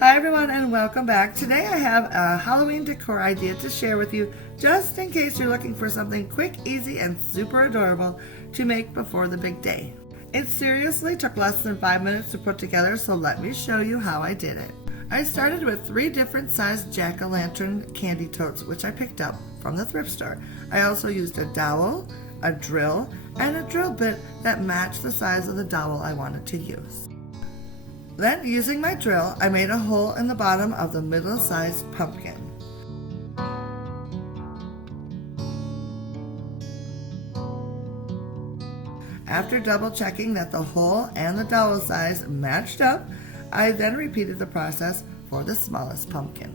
Hi everyone and welcome back. Today I have a Halloween decor idea to share with you just in case you're looking for something quick, easy, and super adorable to make before the big day. It seriously took less than 5 minutes to put together, so let me show you how I did it. I started with 3 different sized jack-o'-lantern candy totes which I picked up from the thrift store. I also used a dowel, a drill, and a drill bit that matched the size of the dowel I wanted to use. Then, using my drill, I made a hole in the bottom of the middle-sized pumpkin. After double checking that the hole and the dowel size matched up, I then repeated the process for the smallest pumpkin.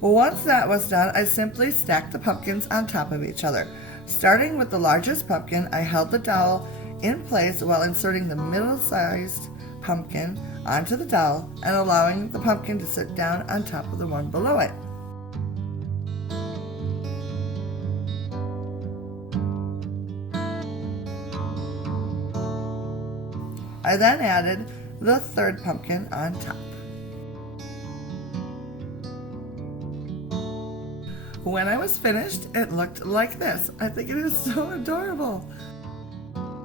Once that was done, I simply stacked the pumpkins on top of each other. Starting with the largest pumpkin, I held the dowel in place while inserting the middle-sized pumpkin onto the dowel and allowing the pumpkin to sit down on top of the one below it. I then added the third pumpkin on top. When I was finished, it looked like this. I think it is so adorable.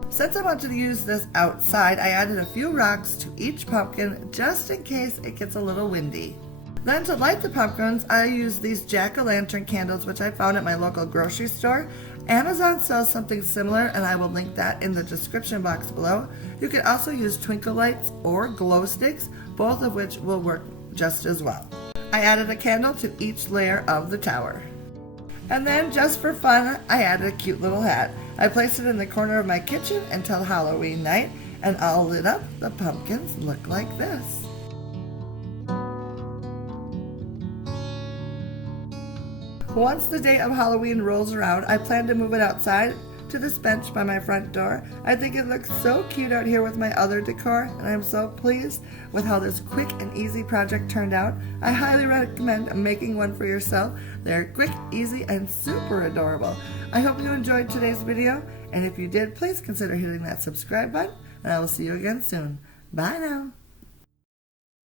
Since I wanted to use this outside, I added a few rocks to each pumpkin just in case it gets a little windy. Then to light the pumpkins, I used these jack-o'-lantern candles which I found at my local grocery store. Amazon sells something similar and I will link that in the description box below. You can also use twinkle lights or glow sticks, both of which will work just as well. I added a candle to each layer of the tower. And then, just for fun, I added a cute little hat. I placed it in the corner of my kitchen until Halloween night, and all lit up, the pumpkins look like this. Once the day of Halloween rolls around, I plan to move it outside to this bench by my front door. I think it looks so cute out here with my other decor, and I'm so pleased with how this quick and easy project turned out. I highly recommend making one for yourself. They're quick, easy, and super adorable. I hope you enjoyed today's video, and if you did, please consider hitting that subscribe button, and I will see you again soon. Bye now.